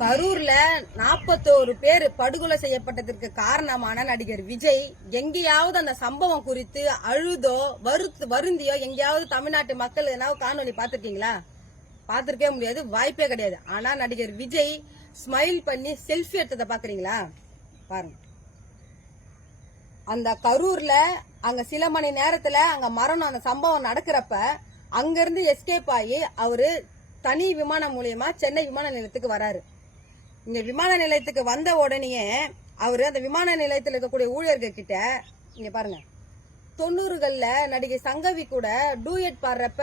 கரூர்ல 41 பேர் படுகொலை செய்யப்பட்டதற்கு காரணமான நடிகர் விஜய் எங்கேயாவது அந்த சம்பவம் குறித்து அழுதோ வருந்தியோ எங்கேயாவது தமிழ்நாட்டு மக்கள் ஏதாவது காணொலி பாத்திருக்கீங்களா? பாத்திருக்கவே முடியாது, வாய்ப்பே கிடையாது. ஆனா நடிகர் விஜய் ஸ்மைல் பண்ணி செல்ஃபி எடுத்ததை பாக்குறீங்களா? பாருங்க. அந்த கரூர்ல அங்க சில மணி நேரத்துல அங்க மரணம், அந்த சம்பவம் நடக்கிறப்ப அங்கிருந்து எஸ்கேப் ஆகி அவரு தனி விமானம் மூலியமா சென்னை விமான நிலையத்துக்கு வராரு. இங்க விமான நிலையத்துக்கு வந்த உடனே அவரு அந்த விமான நிலையத்தில் இருக்கக்கூடிய ஊழியர்கள் கிட்ட, இங்க பாருங்க, 90கள்ல நடிகை சங்கவி கூட டூயட் பாடுறப்ப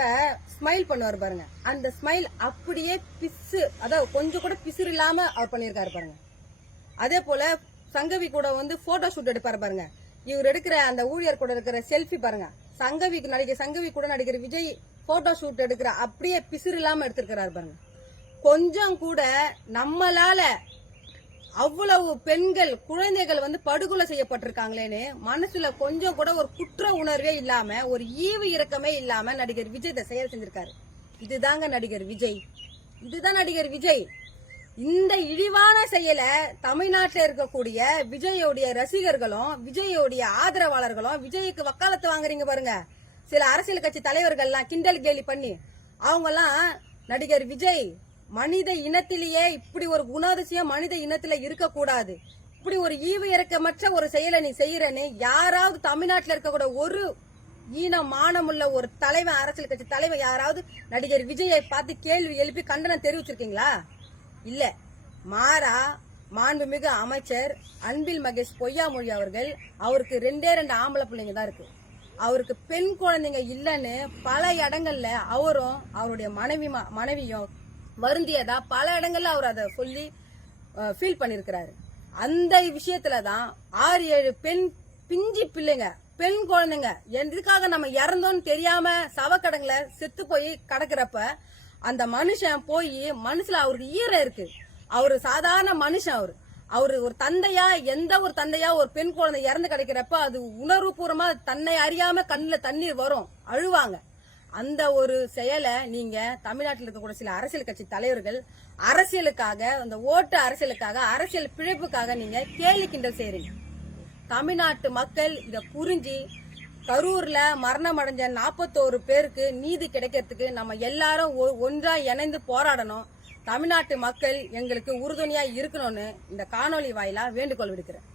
ஸ்மைல் பண்ணுவார் பாருங்க. அந்த ஸ்மைல் அப்படியே பிசு, அதாவது கொஞ்சம் கூட பிசுறு இல்லாம அவர் பண்ணிருக்காரு பாருங்க. அதே போல சங்கவி கூட போட்டோ ஷூட் எடுப்பாரு பாருங்க. இவர் எடுக்கிற அந்த ஊழியர் கூட இருக்கிற செல்ஃபி பாருங்க. நடிகை சங்கவி கூட நடிகர் விஜய் போட்டோ ஷூட் எடுக்கிற அப்படியே பிசுறு இல்லாம எடுத்திருக்கிறாரு பாருங்க. கொஞ்சம் கூட நம்மளால அவ்வளவு பெண்கள் குழந்தைகள் படுகொலை செய்யப்பட்டிருக்காங்களேன்னு மனசுல கொஞ்சம் கூட ஒரு குற்ற உணர்வே இல்லாம, ஒரு ஈவு இரக்கமே இல்லாம நடிகர் விஜய் இதை செயல் செஞ்சிருக்காரு. இதுதாங்க நடிகர் விஜய், இதுதான் நடிகர் விஜய். இந்த இழிவான செயலை தமிழ்நாட்டில் இருக்கக்கூடிய விஜயோடைய ரசிகர்களும் விஜயோடைய ஆதரவாளர்களும், விஜய்க்கு வக்காலத்து வாங்குறீங்க பாருங்க சில அரசியல் கட்சி தலைவர்கள்லாம் கிண்டல் கேலி பண்ணி, அவங்க எல்லாம் நடிகர் விஜய் மனித இனத்திலேயே இப்படி ஒரு குணாதிசயம் மனித இனத்தில இருக்கக்கூடாது, இப்படி ஒரு ஈவு இறக்கமற்ற ஒரு செயலை நீ செய்யறன்னு யாராவது தமிழ்நாட்டில் இருக்கக்கூடிய ஒரு மானமுள்ள ஒரு தலைவன், அரசியல் கட்சி தலைவன் யாராவது நடிகர் விஜயை பார்த்து கேள்வி எழுப்பி கண்டனம் தெரிவிச்சிருக்கீங்களா? இல்ல. மாறா மாண்புமிகு அமைச்சர் அன்பில் மகேஷ் பொய்யாமொழி அவர்கள், அவருக்கு 2 ஆம்பளை பிள்ளைங்க தான் இருக்கு, அவருக்கு பெண் குழந்தைங்க இல்லன்னு பல இடங்கள்ல அவரும் அவருடைய மனைவியும் வருந்தியதா பல இடங்கள்ல அவர் அதை சொல்லி ஃபீல் பண்ணிருக்கிறாரு. அந்த விஷயத்துலதான் 6-7 பிஞ்சி பிள்ளைங்க, பெண் குழந்தைங்க எதுக்காக நம்ம இறந்தோன்னு தெரியாம சவக்கடங்களை செத்து போய் கிடக்கிறப்ப அந்த மனுஷன் போய் மனசுல அவருக்கு ஈரம் இருக்கு. அவரு சாதாரண மனுஷன், அவரு ஒரு தந்தையா, எந்த ஒரு தந்தையா ஒரு பெண் குழந்தை இறந்து கிடைக்கிறப்ப அது உணர்வுபூர்வமா தன்னை அறியாம கண்ணுல தண்ணீர் வரும், அழுவாங்க. அந்த ஒரு செயலை நீங்க தமிழ்நாட்டில் இருக்கக்கூடிய சில அரசியல் கட்சி தலைவர்கள் அரசியலுக்காக, அந்த ஓட்டு அரசியலுக்காக, அரசியல் பிழைப்புக்காக நீங்க கேலி கிண்டல் செய்றீங்க. தமிழ்நாட்டு மக்கள் இத புரிஞ்சு கரூர்ல மரணம் அடைஞ்ச 41 பேருக்கு நீதி கிடைக்கிறதுக்கு நம்ம எல்லாரும் ஒன்றா இணைந்து போராடணும். தமிழ்நாட்டு மக்கள் எங்களுக்கு உறுதுணையா இருக்கணும்னு இந்த காணொலி வாயிலா வேண்டுகோள் விடுக்கிறேன்.